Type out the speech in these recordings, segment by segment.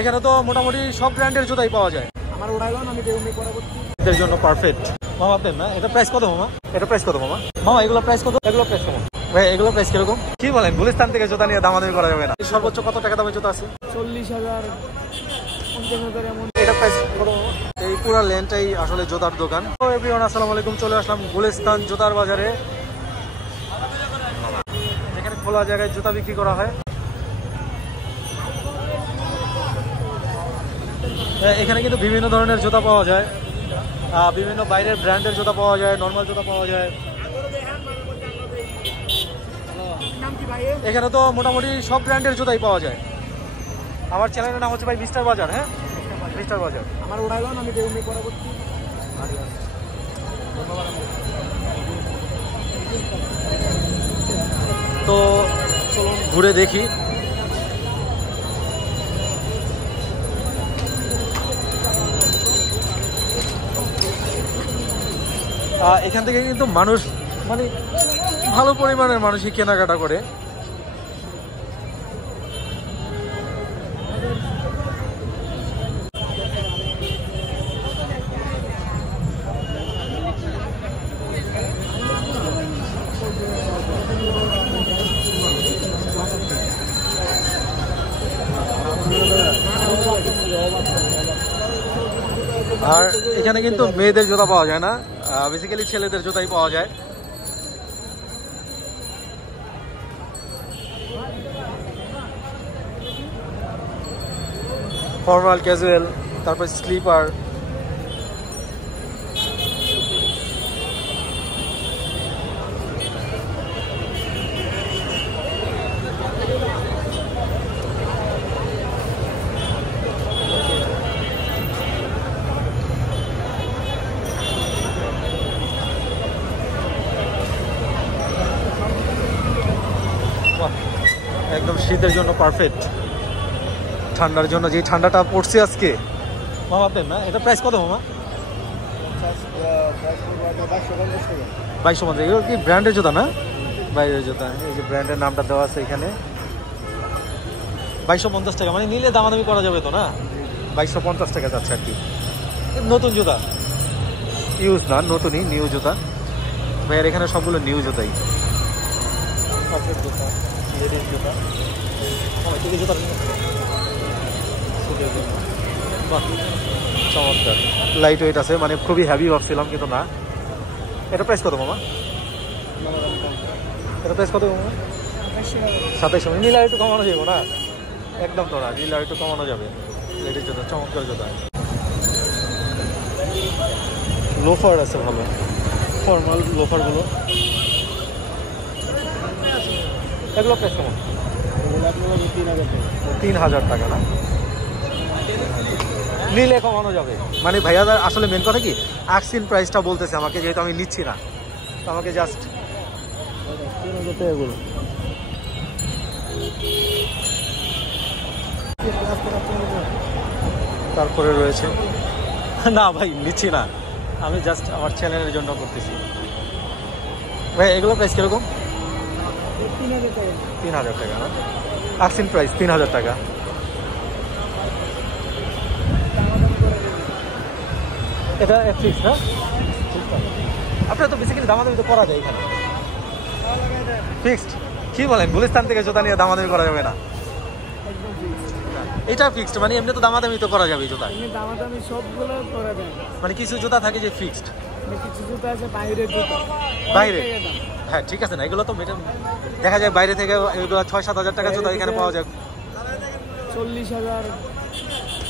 এখানে তো মোটামুটি সব ব্র্যান্ডের জুতাই পাওয়া যায়। আমার ওড়াইলাম আমি দেউনি পরবর্তী এর জন্য পারফেক্ট। মামা আপনার না, এটা প্রাইস কত মামা? এটা প্রাইস কত মামা? মামা এগুলো প্রাইস কত? এগুলো প্রাইস কেমন ভাই? এগুলো প্রাইস কিরকম? কি বলেন, গুলিস্তান থেকে জুতা নিয়ে দামাদামি করা যাবে না? সর্বোচ্চ কত টাকা দামের জুতা আছে? 40,000 50,000 এমন। এটা প্রাইস কত? এই পুরো লেনটাই আসলে জুতার দোকান। তো এভরিওয়ান আসসালামু আলাইকুম, চলে আসলাম গুলিস্তান জুতার বাজারে। এখানে খোলা জায়গায় জুতা বিক্রি করা হয়। এখানে কিন্তু বিভিন্ন ধরনের জুতা পাওয়া যায়, বিভিন্ন বাইরের ব্র্যান্ডের জুতা পাওয়া যায়, নর্মাল জুতা পাওয়া যায়। এখানে তো মোটামুটি সব ব্র্যান্ডের জুতাই পাওয়া যায়। আমার চ্যানেলের নাম হচ্ছে ভাই মিস্টার বাজার। হ্যাঁ, মিস্টার বাজার। আমার ওড়াইলাম আমি দেউনি পরবর্তী। তো চলুন ঘুরে দেখি। এখান থেকে কিন্তু মানুষ মানে ভালো পরিমাণের মানুষই কেনাকাটা করে। আর এখানে কিন্তু মেয়েদের জুতা পাওয়া যায় না, বেসিক্যালি ছেলেদের জুতাই পাওয়া যায়। ফর্মাল, ক্যাজুয়াল, তারপর স্লিপার। একদম শীতের জন্য পারফেক্ট, ঠান্ডার জন্য। যে ঠান্ডাটা পড়ছে আজকে মামা আপনার না, এটা প্রাইস কত মামা? 2250 টাকা। এগুলো কি ব্র্যান্ডের জুতা না বাইরের জুতা? এই যে ব্র্যান্ডের নামটা দেওয়া আছে এখানে। 2250 টাকা, মানে নিলে দামাদামি করা যাবে তো না? 2250 টাকা যাচ্ছে আর কি। নতুন জুতা, ইউজ না, নতুনই, নিউ জুতা ভাইয়ের এখানে সবগুলো নিউ জুতাই। পারফেক্ট জুতা, লেডিস জুতা। জুতা চমৎকার, লাইট ওয়েট আছে, মানে খুবই হেভি ভাবছিলাম কিন্তু না। এটা প্রাইস কত মামা? এটা প্রাইস কত মামা? 2700। নীলা একটু কমানো যাবে না? একদম তো না, নীলা একটু কমানো যাবে। লেডিস জুতা, চমৎকার জুতা। লোফার আছে ভালো, ফর্মাল লোফারগুলো। এগুলো প্রাইস কেমন? 3,000 টাকা না? নিলে কমানো যাবে। মানে ভাইয়া আসলে মেন কথা কি, আক্সিন প্রাইসটা বলতেছে আমাকে, যেহেতু আমি নিচ্ছি না, তো আমাকে জাস্ট এগুলো। তারপরে রয়েছে না ভাই, নিচ্ছি না, আমি জাস্ট আমার চ্যানেলের জন্য করতেছি। ভাই এগুলো প্রাইস কিরকম? 3,000 টাকা না? আক্সিন প্রাইস 3,000 টাকা। এটা ফিক্স না? আপনার তো বেসিক্যালি দামাদামি তো করা যায় এখানে। ফিক্সড? কি বলেন, গুলিস্তান থেকে জুতা নিয়ে দামাদামি করা যাবে না? এটা ফিক্সড, মানে এমনি তো দামাদামি তো করা যাবে জুতা। এমনি দামাদামি সবগুলো করা যায়, মানে কিছু জুতা থাকে যে ফিক্সড, কিছু জুতা আছে বাইরের জুতা বাইরে। হ্যাঁ ঠিক আছে না, এগুলো তো দেখা যায় বাইরে থেকে এগুলো 6-7 হাজার টাকা জুতা এখানে পাওয়া যায়। 40,000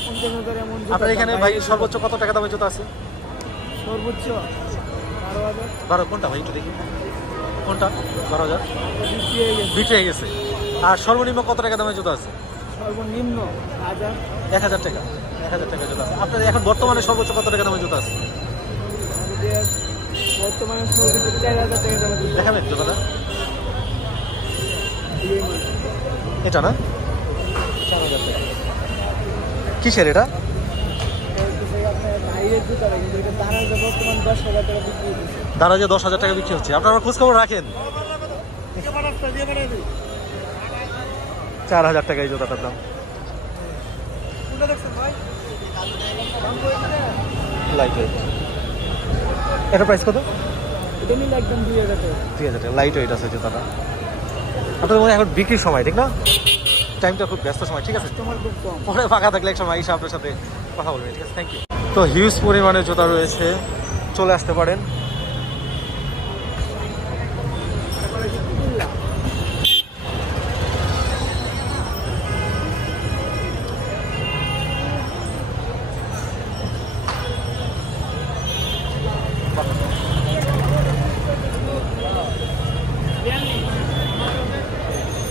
50,000 এমন। আপনার এখানে ভাই সর্বোচ্চ কত টাকা দামের জুতা আছে? সর্বোচ্চ 12,000। 12? কোনটা ভাই একটু দেখি, কোনটা? 12,000 বিক্রি হয়ে গেছে। আর সর্বনিম্ন কত টাকা দামের জুতা আছে? সর্বনিম্ন 1,000 টাকা। 1,000 টাকা জুতা আছে। আপনার এখন বর্তমানে সর্বোচ্চ কত টাকা দামের জুতা আছে? বর্তমানে 4,000 টাকা দাম। দেখাবেন জুতাটা? এটা না? 4,000 টাকা। কিসের এটা? দারাজে 10,000 টাকা বিক্রি হচ্ছে। আপনারা খোঁজ খবর রাখেন। 4,000 টাকা এই জুতাটার দাম। Light weight. এটা প্রাইস কত? এটা নিলে একদম 2000 টাকা। 2000 টাকা লাইট ওয়েট আছে জুতাটা। আপনাদের মনে হয় এখন বিক্রির সময়, ঠিক না? টাইমটা খুব ব্যস্ত সময়, ঠিক আছে। কাস্টমার খুব কম। পরে ফাঁকা থাকলে এক সময় এসে আপনার সাথে কথা বলবেন, ঠিক আছে। Thank you. তো হিউজ পরিমাণে জুতা রয়েছে, চলে আসতে পারেন।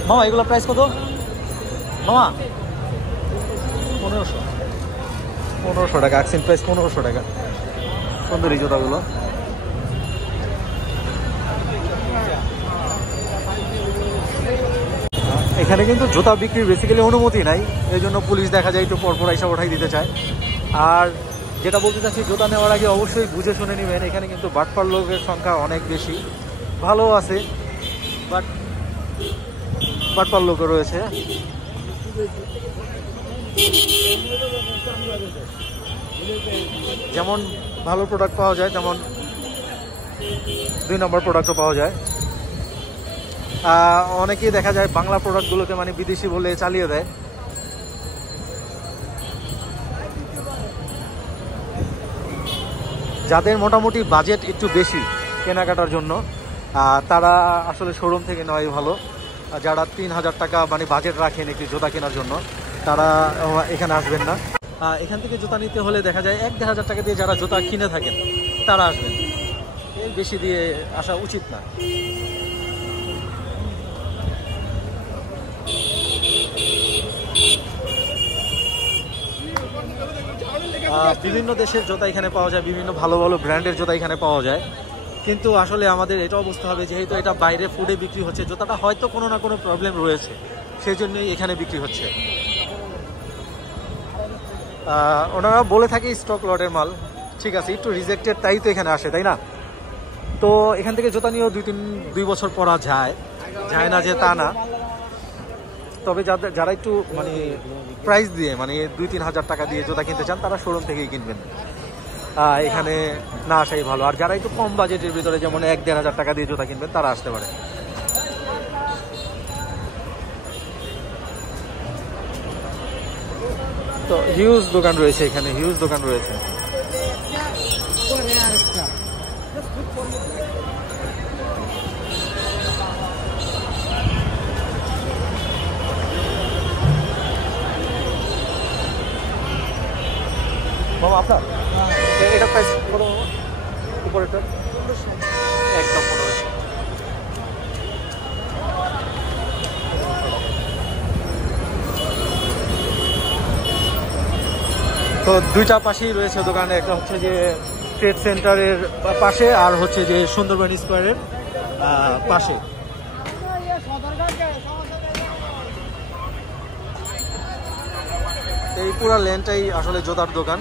মামা এগুলো প্রাইস কত মামা? 1500 টাকা। অ্যাকশন প্রাইস 1500 টাকা। সুন্দর এই জুতাগুলো। এখানে কিন্তু জুতা বিক্রির বেসিক্যালি অনুমতি নাই, এই জন্য পুলিশ দেখা যায় একটু পরপর এসে ওঠাই দিতে চায়। আর যেটা বলতে চাচ্ছি, জুতা নেওয়ার আগে অবশ্যই বুঝে শুনে নেবেন। এখানে কিন্তু বাটপার লোকের সংখ্যা অনেক বেশি, ভালো আছে বাট বাটপার লোকও রয়েছে। যেমন ভালো প্রোডাক্ট পাওয়া যায়, তেমন 2 নম্বর প্রোডাক্টও পাওয়া যায়। অনেকেই দেখা যায় বাংলা প্রোডাক্টগুলোকে মানে বিদেশি বলে চালিয়ে দেয়। যাদের মোটামুটি বাজেট একটু বেশি কেনাকাটার জন্য, তারা আসলে শোরুম থেকে নেওয়াই ভালো। যারা 3000 টাকা মানে বাজেট রাখেন একটি জুতা কেনার জন্য, তারা এখানে আসবেন না। এখান থেকে জুতা নিতে হলে দেখা যায় 1-1500 টাকা দিয়ে যারা জুতা কিনে থাকেন তারা আসবেন, এর বেশি দিয়ে আসা উচিত না। বিভিন্ন দেশের জুতা এখানে পাওয়া যায়, বিভিন্ন ভালো ভালো ব্র্যান্ডের জুতা এখানে পাওয়া যায়। কিন্তু আসলে আমাদের এটাও বুঝতে হবে, যেহেতু এটা বাইরে ফুডে বিক্রি হচ্ছে, জুতাটা হয়তো কোনো না কোনো প্রবলেম রয়েছে, সেই জন্যই এখানে বিক্রি হচ্ছে। ওনারা বলে থাকে স্টক লটের মাল, ঠিক আছে, একটু রিজেক্টেড, তাই তো এখানে আসে, তাই না? তো এখান থেকে জুতা নিয়েও 2 বছর পরা যায় না যে তা না। তবে যারা একটু মানে প্রাইস দিয়ে মানে 2-3 হাজার টাকা দিয়ে জুতা কিনতে চান, তারা শোরুম থেকেই কিনবেন, এখানে না আসাই ভালো। আর যারা একটু কম বাজেটের ভিতরে, যেমন 1-1.5 হাজার টাকা দিয়ে জুতা কিনবেন, তারা আসতে পারে। তো হিউজ দোকান রয়েছে এখানে, হিউজ দোকান রয়েছে। মামা আপনার এটা প্রাইস কত? উপরেরটা একদম 1500। তো দুইটা পাশেই রয়েছে দোকানে, একটা হচ্ছে যে ট্রেড সেন্টারের পাশে, আর হচ্ছে যে সুন্দরবন স্কোয়ারের পাশে। এই পুরো লেনটাই আসলে জুতার দোকান।